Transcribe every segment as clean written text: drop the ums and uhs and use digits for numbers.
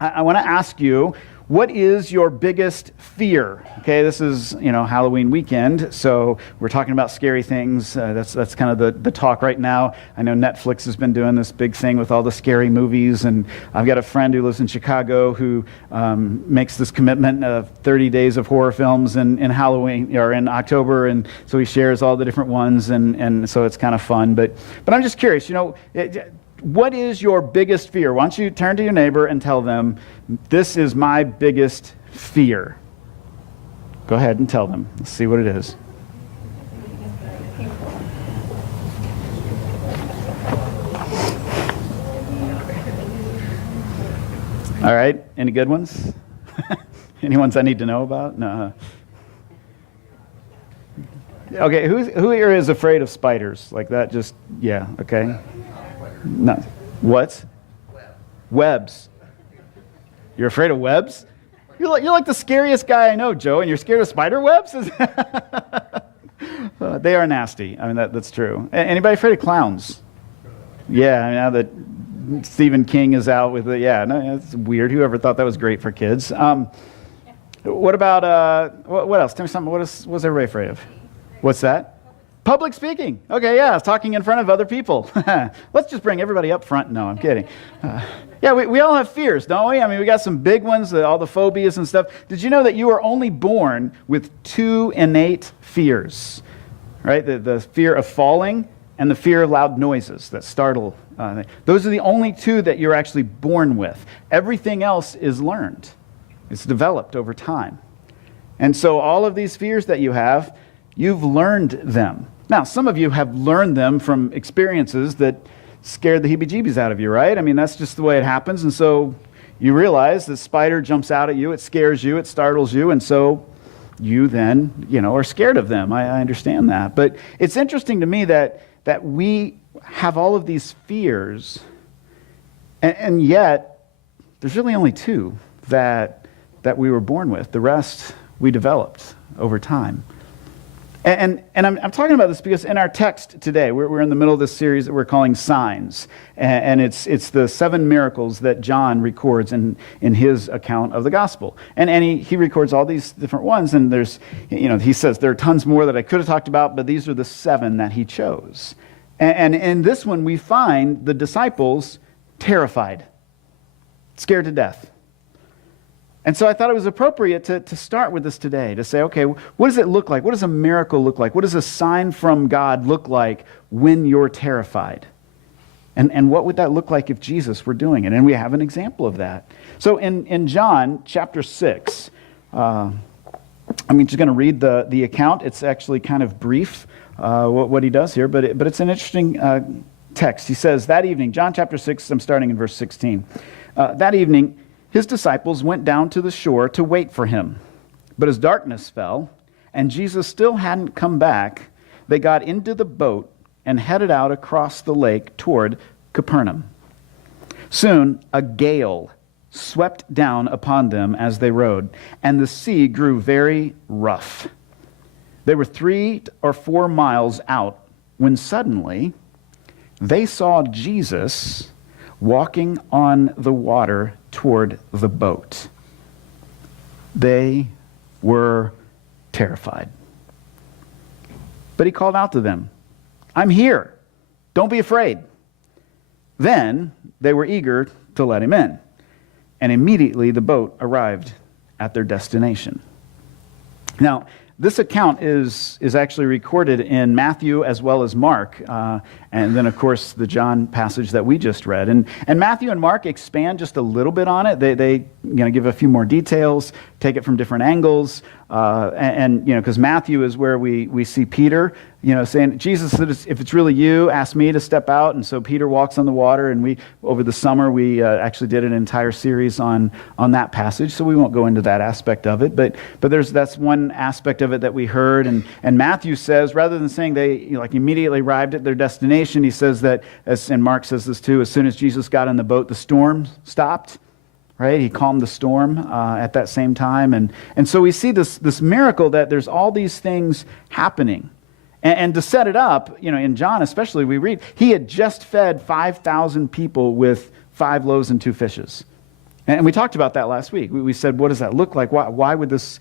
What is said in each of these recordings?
I want to ask you, what is your biggest fear? Okay, this is, Halloween weekend, so we're talking about scary things. That's kind of the talk right now. I know Netflix has been doing this big thing with all the scary movies, and I've got a friend who lives in Chicago who makes this commitment of 30 days of horror films in Halloween or in October, and so he shares all the different ones, and so it's kind of fun. But I'm just curious, what is your biggest fear? Why don't you turn to your neighbor and tell them, this is my biggest fear. Go ahead and tell them. Let's see what it is. All right. Any good ones? Any ones I need to know about? No. Okay. Who here is afraid of spiders? Like that? Just, yeah. Okay. No. What? Webs. You're afraid of webs? You're like the scariest guy I know, Joe, and you're scared of spider webs? They are nasty. I mean, that's true. Anybody afraid of clowns? Yeah, now that Stephen King is out with it. Yeah, no, it's weird. Whoever thought that was great for kids? What about, what else? Tell me something. What's everybody afraid of? What's that? Public speaking. Okay, yeah, talking in front of other people. Let's just bring everybody up front. No, I'm kidding. Yeah, we all have fears, don't we? I mean, we got some big ones, all the phobias and stuff. Did you know that you are only born with 2 innate fears? Right? The fear of falling and the fear of loud noises that startle. Those are the only 2 that you're actually born with. Everything else is learned. It's developed over time. And so all of these fears that you have, you've learned them. Now, some of you have learned them from experiences that scared the heebie-jeebies out of you, right? I mean, that's just the way it happens. And so you realize the spider jumps out at you, it scares you, it startles you, and so you then, are scared of them. I understand that. But it's interesting to me that we have all of these fears, and yet there's really only 2 that we were born with. The rest we developed over time. And I'm talking about this because in our text today, we're in the middle of this series that we're calling Signs. And it's the 7 miracles that John records in his account of the gospel. And he records all these different ones. And there's, he says there are tons more that I could have talked about, but these are the 7 that he chose. And in this one, we find the disciples terrified, scared to death. And so I thought it was appropriate to start with this today, to say, okay, what does it look like? What does a miracle look like? What does a sign from God look like when you're terrified? And what would that look like if Jesus were doing it? And we have an example of that. So in John chapter 6, I'm just going to read the account. It's actually kind of brief, what he does here, but it's an interesting text. He says, that evening, John chapter 6, I'm starting in verse 16. That evening, his disciples went down to the shore to wait for him. But as darkness fell, and Jesus still hadn't come back, they got into the boat and headed out across the lake toward Capernaum. Soon a gale swept down upon them as they rowed, and the sea grew very rough. They were 3 or 4 miles out when suddenly they saw Jesus walking on the water toward the boat. They were terrified. But he called out to them, I'm here. Don't be afraid. Then they were eager to let him in. And immediately the boat arrived at their destination. Now, this account is actually recorded in Matthew as well as Mark, and then, of course, the John passage that we just read. And Matthew and Mark expand just a little bit on it. They give a few more details, take it from different angles, and because Matthew is where we see Peter, saying, Jesus, if it's really you, ask me to step out. And so Peter walks on the water, and over the summer, we actually did an entire series on that passage, so we won't go into that aspect of it. But that's one aspect of it that we heard. And Matthew says, rather than saying they immediately arrived at their destination, he says that, and Mark says this too, as soon as Jesus got in the boat, the storm stopped. Right? He calmed the storm at that same time. And so we see this miracle that there's all these things happening. And to set it up, in John especially, we read, he had just fed 5,000 people with 5 loaves and 2 fishes. And we talked about that last week. We said, what does that look like? Why was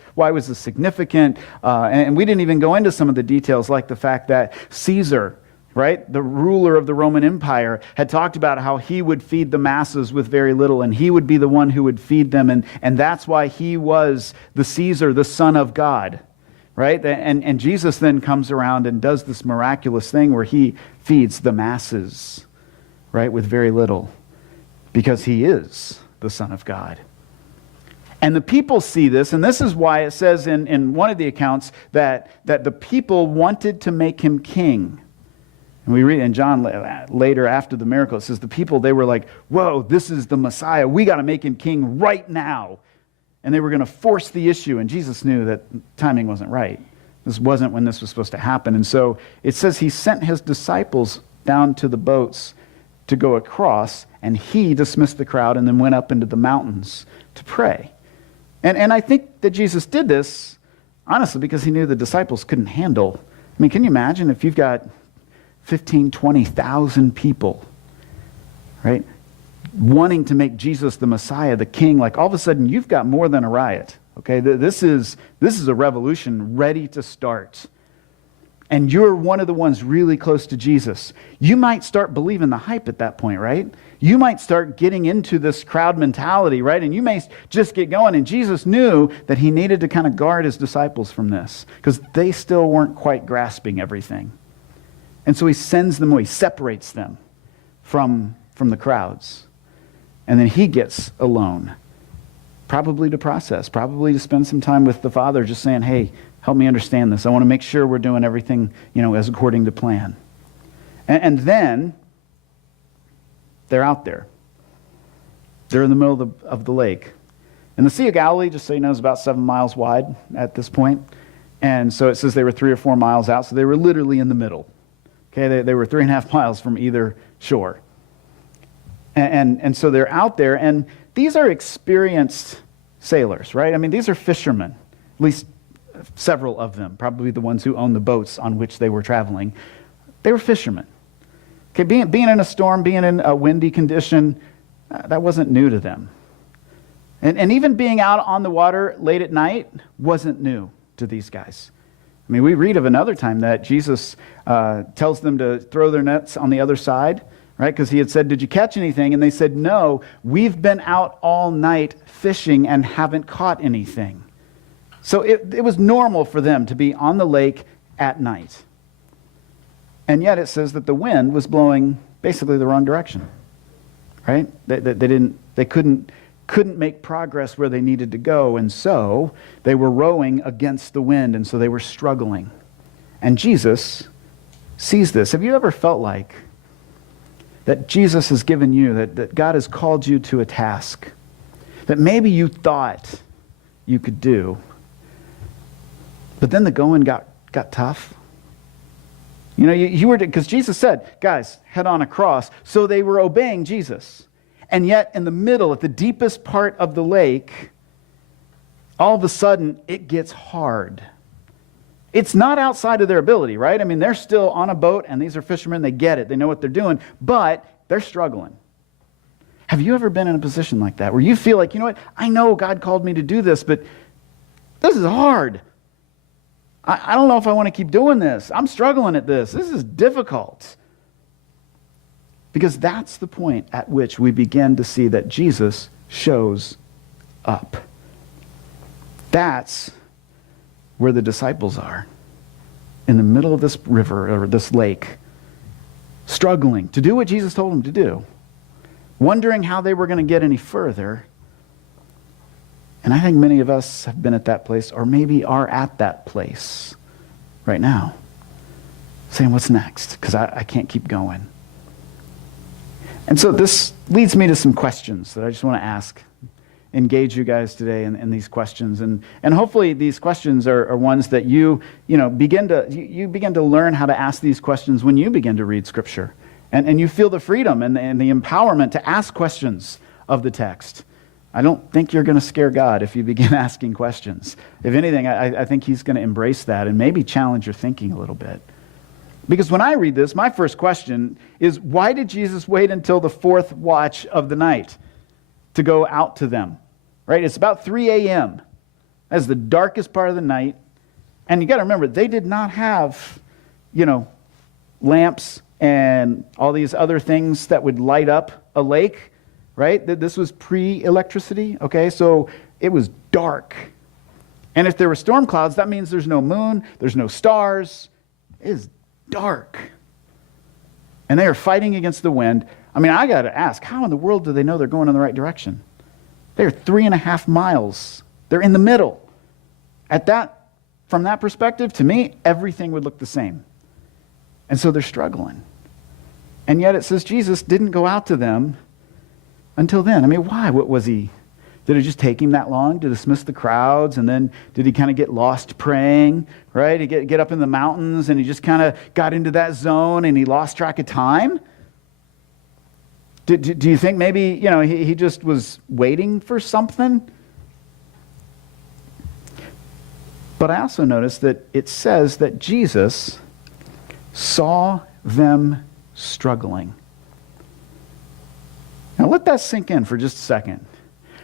this significant? And we didn't even go into some of the details, like the fact that Caesar, right, the ruler of the Roman Empire, had talked about how he would feed the masses with very little, and he would be the one who would feed them. And that's why he was the Caesar, the Son of God, right? And Jesus then comes around and does this miraculous thing where he feeds the masses, right, with very little, because he is the Son of God. And the people see this, and this is why it says in one of the accounts that the people wanted to make him king. And we read in John later after the miracle, it says the people, they were like, whoa, this is the Messiah. We got to make him king right now. And they were going to force the issue, and Jesus knew that timing wasn't right. This wasn't when this was supposed to happen. And so it says he sent his disciples down to the boats to go across, and he dismissed the crowd and then went up into the mountains to pray. And I think that Jesus did this, honestly, because he knew the disciples couldn't handle. I mean, can you imagine if you've got 15, 20,000 people, right, wanting to make Jesus the Messiah, the king, like all of a sudden you've got more than a riot, okay? This is a revolution ready to start. And you're one of the ones really close to Jesus. You might start believing the hype at that point, right? You might start getting into this crowd mentality, right? And you may just get going. And Jesus knew that he needed to kind of guard his disciples from this because they still weren't quite grasping everything. And so he sends them away, separates them from the crowds. And then he gets alone, probably to process, probably to spend some time with the Father, just saying, hey, help me understand this. I want to make sure we're doing everything, as according to plan. And then they're out there. They're in the middle of the lake. And the Sea of Galilee, just so you know, is about 7 miles wide at this point. And so it says they were 3 or 4 miles out, so they were literally in the middle. Okay, they were 3.5 miles from either shore. And so they're out there, and these are experienced sailors, right? I mean, these are fishermen, at least several of them, probably the ones who owned the boats on which they were traveling. They were fishermen. Okay, being in a storm, being in a windy condition, that wasn't new to them. And even being out on the water late at night wasn't new to these guys. I mean, we read of another time that Jesus tells them to throw their nets on the other side, right? Because he had said, did you catch anything? And they said, no, we've been out all night fishing and haven't caught anything. So it was normal for them to be on the lake at night. And yet it says that the wind was blowing basically the wrong direction, right? They couldn't make progress where they needed to go, and so they were rowing against the wind, and so they were struggling. And Jesus sees this. Have you ever felt like that Jesus has given you, that God has called you to a task that maybe you thought you could do, but then the going got tough? You were, because Jesus said, guys, head on across. So they were obeying Jesus. And yet in the middle, at the deepest part of the lake, all of a sudden it gets hard. It's not outside of their ability, right? I mean, they're still on a boat, and these are fishermen. They get it. They know what they're doing, but they're struggling. Have you ever been in a position like that where you feel like, you know what? I know God called me to do this, but this is hard. I don't know if I want to keep doing this. I'm struggling at this. This is difficult. Because that's the point at which we begin to see that Jesus shows up. That's where the disciples are, in the middle of this river or this lake, struggling to do what Jesus told them to do, wondering how they were going to get any further. And I think many of us have been at that place, or maybe are at that place right now, saying, what's next? Because I can't keep going. And so this leads me to some questions that I just want to ask, engage you guys today in these questions. And hopefully these questions are ones that you begin to learn how to ask these questions when you begin to read Scripture. And you feel the freedom and the empowerment to ask questions of the text. I don't think you're going to scare God if you begin asking questions. If anything, I think he's going to embrace that and maybe challenge your thinking a little bit. Because when I read this, my first question is, why did Jesus wait until the 4th watch of the night to go out to them, right? It's about 3 a.m. That's the darkest part of the night. And you got to remember, they did not have, lamps and all these other things that would light up a lake, right? This was pre-electricity, okay? So it was dark. And if there were storm clouds, that means there's no moon, there's no stars. It is dark. And they are fighting against the wind. I mean, I got to ask, how in the world do they know they're going in the right direction? They're 3.5 miles. They're in the middle. From that perspective, to me, everything would look the same. And so they're struggling. And yet it says Jesus didn't go out to them until then. I mean, why? What was he? Did it just take him that long to dismiss the crowds? And then did he kind of get lost praying, right? He get up in the mountains and he just kind of got into that zone and he lost track of time? Do you think maybe, he just was waiting for something? But I also noticed that it says that Jesus saw them struggling. Now let that sink in for just a second.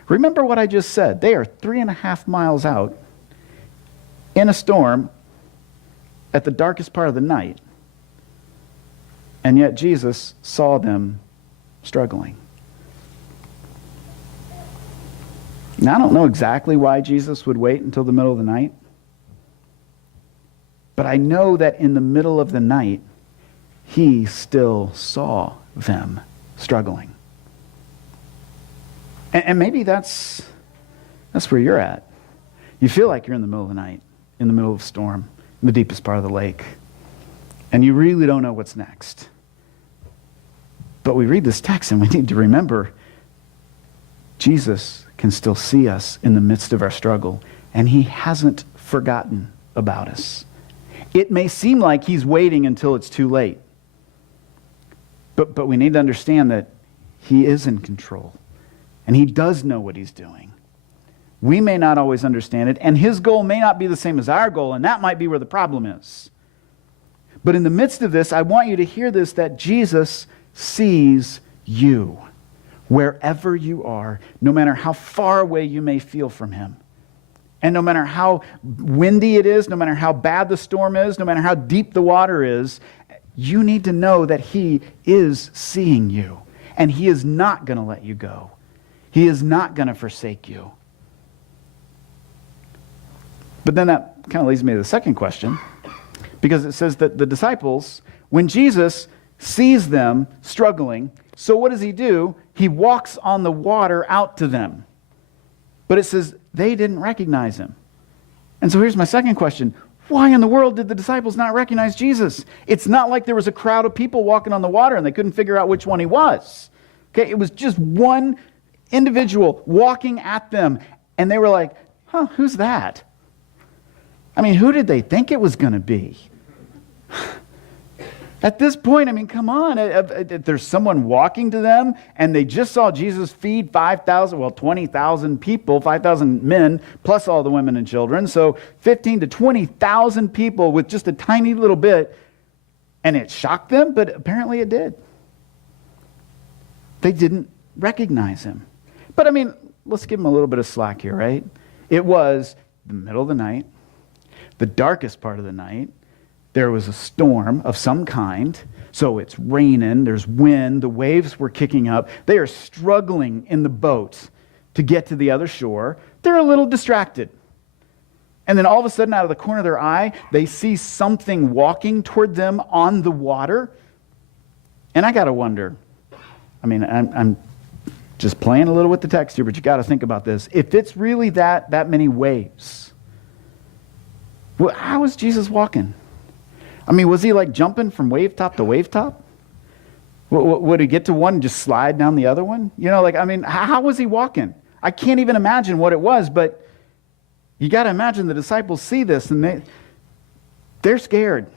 Remember what I just said. They are 3.5 miles out in a storm at the darkest part of the night. And yet Jesus saw them struggling. Now I don't know exactly why Jesus would wait until the middle of the night. But I know that in the middle of the night, he still saw them struggling. And maybe that's where you're at. You feel like you're in the middle of the night, in the middle of a storm, in the deepest part of the lake. And you really don't know what's next. But we read this text and we need to remember Jesus can still see us in the midst of our struggle. And he hasn't forgotten about us. It may seem like he's waiting until it's too late. But we need to understand that he is in control. And he does know what he's doing. We may not always understand it, and his goal may not be the same as our goal, and that might be where the problem is. But in the midst of this, I want you to hear this, that Jesus sees you wherever you are, no matter how far away you may feel from him. And no matter how windy it is, no matter how bad the storm is, no matter how deep the water is, you need to know that he is seeing you. And he is not going to let you go. He is not going to forsake you. But then that kind of leads me to the second question. Because it says that the disciples, when Jesus sees them struggling, so what does he do? He walks on the water out to them. But it says they didn't recognize him. And so here's my second question. Why in the world did the disciples not recognize Jesus? It's not like there was a crowd of people walking on the water and they couldn't figure out which one he was. Okay, it was just one individual walking at them. And they were like, who's that? I mean, who did they think it was going to be? At this point, I mean, come on. If there's someone walking to them and they just saw Jesus feed 20,000 people, 5,000 men, plus all the women and children. So 15 to 20,000 people with just a tiny little bit. And it shocked them, but apparently it did. They didn't recognize him. But I mean, let's give him a little bit of slack here, right? It was the middle of the night, the darkest part of the night. There was a storm of some kind, so it's raining, there's wind, the waves were kicking up. They are struggling in the boat to get to the other shore. They're a little distracted. And then all of a sudden, out of the corner of their eye, they see something walking toward them on the water. And I got to wonder, I mean, I'm just playing a little with the text here, but you got to think about this. If it's really that many waves, well, how is Jesus walking? I mean, was he like jumping from wave top to wave top? Would he get to one and just slide down the other one? How was he walking? I can't even imagine what it was, but you got to imagine the disciples see this and they're scared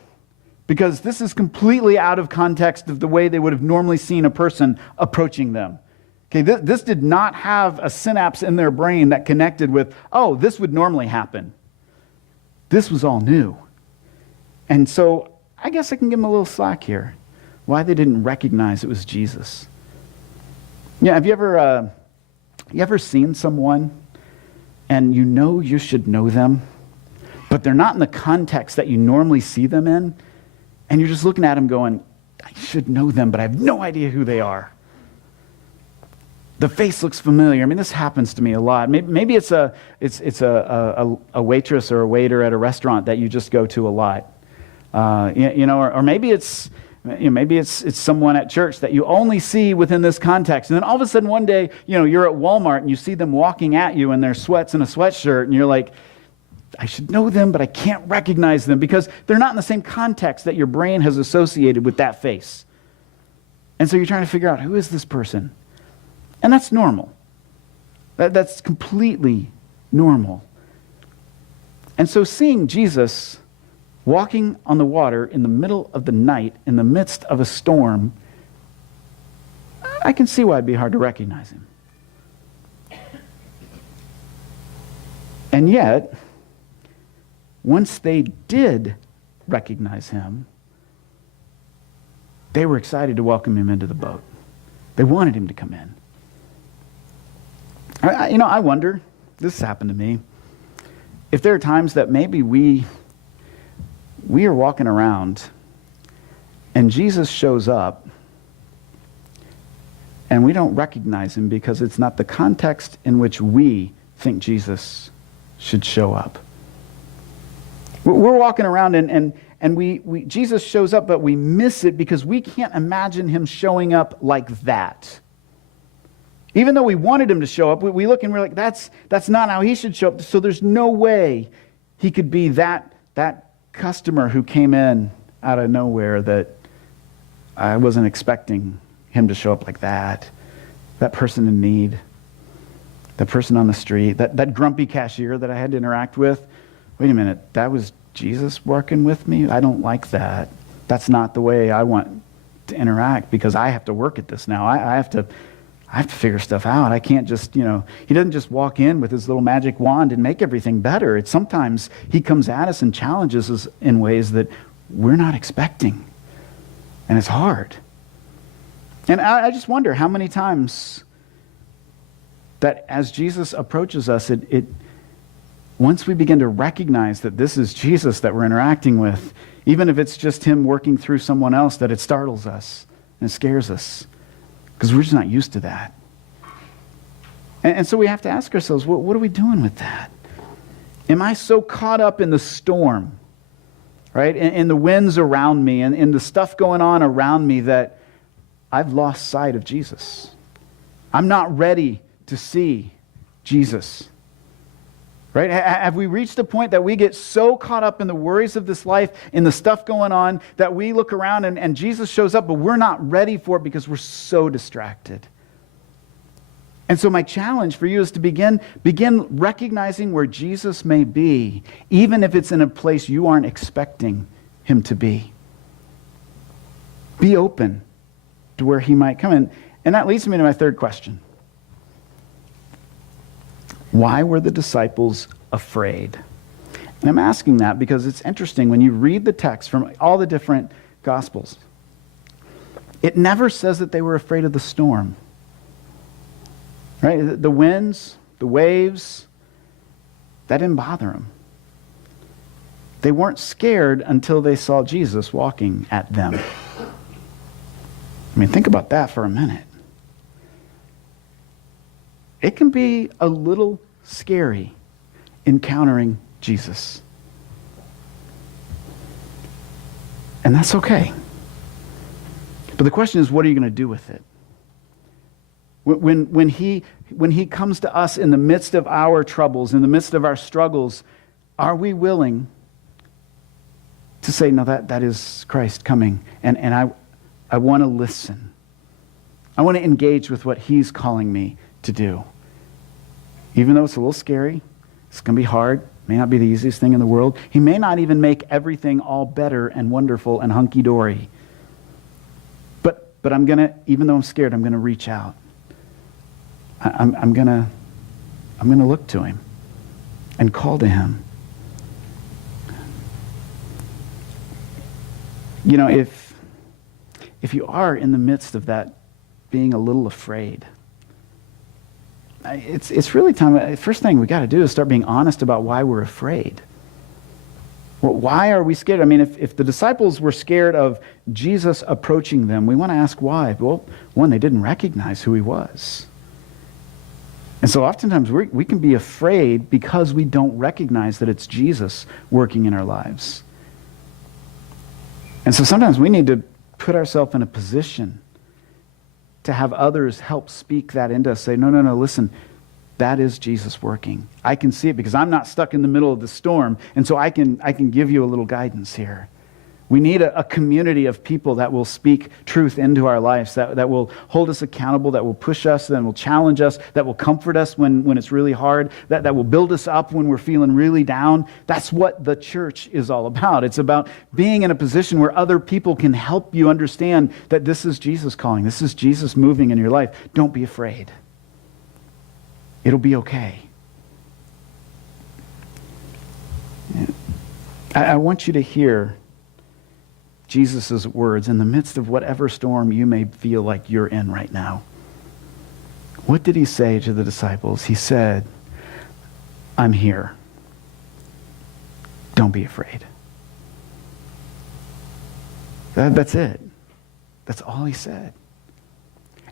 because this is completely out of context of the way they would have normally seen a person approaching them. Okay, this did not have a synapse in their brain that connected with, this would normally happen. This was all new. And so I guess I can give them a little slack here. Why they didn't recognize it was Jesus. Yeah, have you ever You ever seen someone and you know you should know them, but they're not in the context that you normally see them in, and you're just looking at them going, I should know them, but I have no idea who they are. The face looks familiar. I mean, this happens to me a lot. Maybe it's a waitress or a waiter at a restaurant that you just go to a lot, or maybe it's someone at church that you only see within this context. And then all of a sudden one day, you're at Walmart and you see them walking at you in their sweats and a sweatshirt, and you're like, I should know them, but I can't recognize them because they're not in the same context that your brain has associated with that face. And so you're trying to figure out, who is this person? And that's normal. That's completely normal. And so seeing Jesus walking on the water in the middle of the night, in the midst of a storm, I can see why it'd be hard to recognize him. And yet, once they did recognize him, they were excited to welcome him into the boat. They wanted him to come in. I wonder, this happened to me, if there are times that maybe we are walking around and Jesus shows up and we don't recognize him because it's not the context in which we think Jesus should show up. We're walking around and Jesus shows up, but we miss it because we can't imagine him showing up like that. Even though we wanted him to show up, we look and we're like, that's not how he should show up. So there's no way he could be that customer who came in out of nowhere that I wasn't expecting him to show up like that. That person in need. That person on the street. That grumpy cashier that I had to interact with. Wait a minute, that was Jesus working with me? I don't like that. That's not the way I want to interact because I have to work at this now. I have to figure stuff out. I can't just, he doesn't just walk in with his little magic wand and make everything better. It's sometimes he comes at us and challenges us in ways that we're not expecting. And it's hard. And I just wonder how many times that as Jesus approaches us, once we begin to recognize that this is Jesus that we're interacting with, even if it's just him working through someone else, that it startles us and it scares us because we're just not used to that. And so we have to ask ourselves, what are we doing with that? Am I so caught up in the storm, right, in the winds around me and in the stuff going on around me that I've lost sight of Jesus? I'm not ready to see Jesus. Right? Have we reached a point that we get so caught up in the worries of this life, in the stuff going on, that we look around and Jesus shows up, but we're not ready for it because we're so distracted? And so my challenge for you is to begin recognizing where Jesus may be, even if it's in a place you aren't expecting him to be. Be open to where he might come in. And that leads me to my third question. Why were the disciples afraid? And I'm asking that because it's interesting when you read the text from all the different Gospels. It never says that they were afraid of the storm. Right? The winds, the waves, that didn't bother them. They weren't scared until they saw Jesus walking at them. I mean, think about that for a minute. It can be a little scary encountering Jesus. And that's okay. But the question is, what are you going to do with it? When he comes to us in the midst of our troubles, in the midst of our struggles, are we willing to say, no, that is Christ coming, and I want to listen. I want to engage with what he's calling me to do. Even though it's a little scary, it's going to be hard, may not be the easiest thing in the world. He may not even make everything all better and wonderful and hunky-dory. But I'm going to, even though I'm scared, I'm going to reach out. I'm going to look to him and call to him. You know, if you are in the midst of that being a little afraid, it's really time. First thing we got to do is start being honest about why we're afraid. Well, why are we scared? I mean, if the disciples were scared of Jesus approaching them, we want to ask why. Well, one, they didn't recognize who he was. And so oftentimes we can be afraid because we don't recognize that it's Jesus working in our lives. And so sometimes we need to put ourselves in a position to have others help speak that into us. Say, no, listen, that is Jesus working. I can see it because I'm not stuck in the middle of the storm, and so I can give you a little guidance here. We need a community of people that will speak truth into our lives, that will hold us accountable, that will push us, that will challenge us, that will comfort us when it's really hard, that will build us up when we're feeling really down. That's what the church is all about. It's about being in a position where other people can help you understand that this is Jesus calling. This is Jesus moving in your life. Don't be afraid. It'll be okay. I want you to hear Jesus' words in the midst of whatever storm you may feel like you're in right now. What did he say to the disciples? He said, I'm here. Don't be afraid. That's it. That's all he said.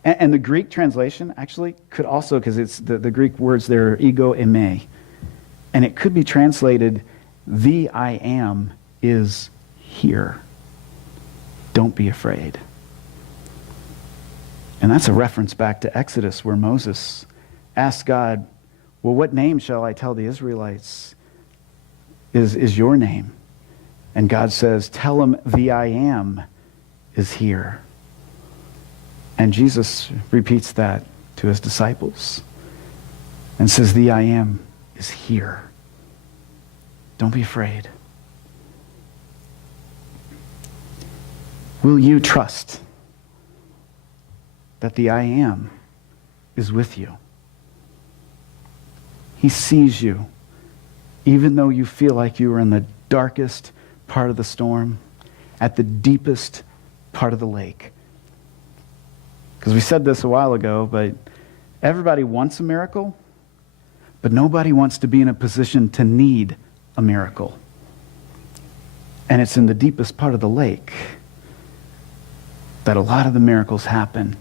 And the Greek translation actually could also, because it's the Greek words there are ego eime, and it could be translated, the I am is here. Don't be afraid. And that's a reference back to Exodus where Moses asked God, well, what name shall I tell the Israelites is your name? And God says, tell them the I am is here. And Jesus repeats that to his disciples and says, the I am is here. Don't be afraid. Will you trust that the I am is with you? He sees you, even though you feel like you are in the darkest part of the storm, at the deepest part of the lake. Because we said this a while ago, but everybody wants a miracle, but nobody wants to be in a position to need a miracle. And it's in the deepest part of the lake that a lot of the miracles happen,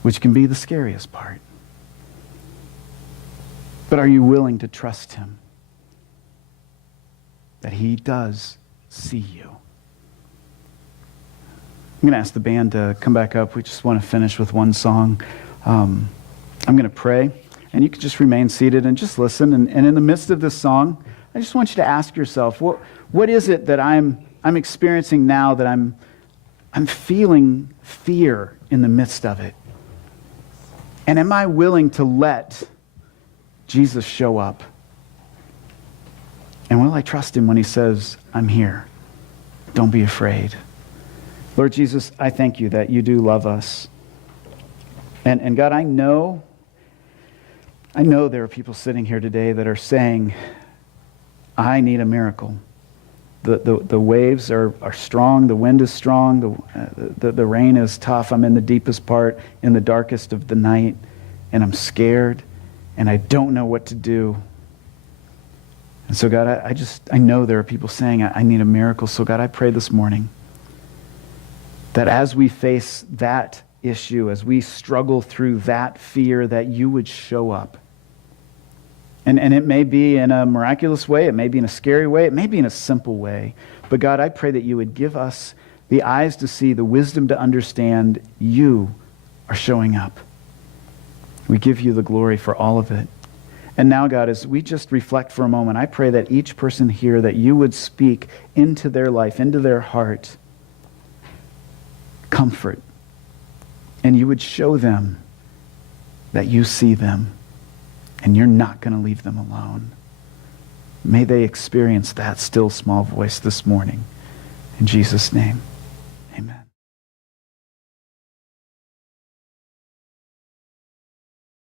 which can be the scariest part. But are you willing to trust him? That he does see you. I'm going to ask the band to come back up. We just want to finish with one song. I'm going to pray, and you can just remain seated and just listen. And in the midst of this song, I just want you to ask yourself, what is it that I'm experiencing now that I'm feeling fear in the midst of it? And am I willing to let Jesus show up? And will I trust him when he says, I'm here? Don't be afraid. Lord Jesus, I thank you that you do love us. And God, I know there are people sitting here today that are saying, I need a miracle. The waves are strong, the wind is strong, the rain is tough. I'm in the deepest part, in the darkest of the night, and I'm scared, and I don't know what to do. And so God, I know there are people saying, I need a miracle. So God, I pray this morning that as we face that issue, as we struggle through that fear, that you would show up. And it may be in a miraculous way, it may be in a scary way, it may be in a simple way. But God, I pray that you would give us the eyes to see, the wisdom to understand you are showing up. We give you the glory for all of it. And now, God, as we just reflect for a moment, I pray that each person here, that you would speak into their life, into their heart, comfort. And you would show them that you see them. And you're not going to leave them alone. May they experience that still small voice this morning. In Jesus' name.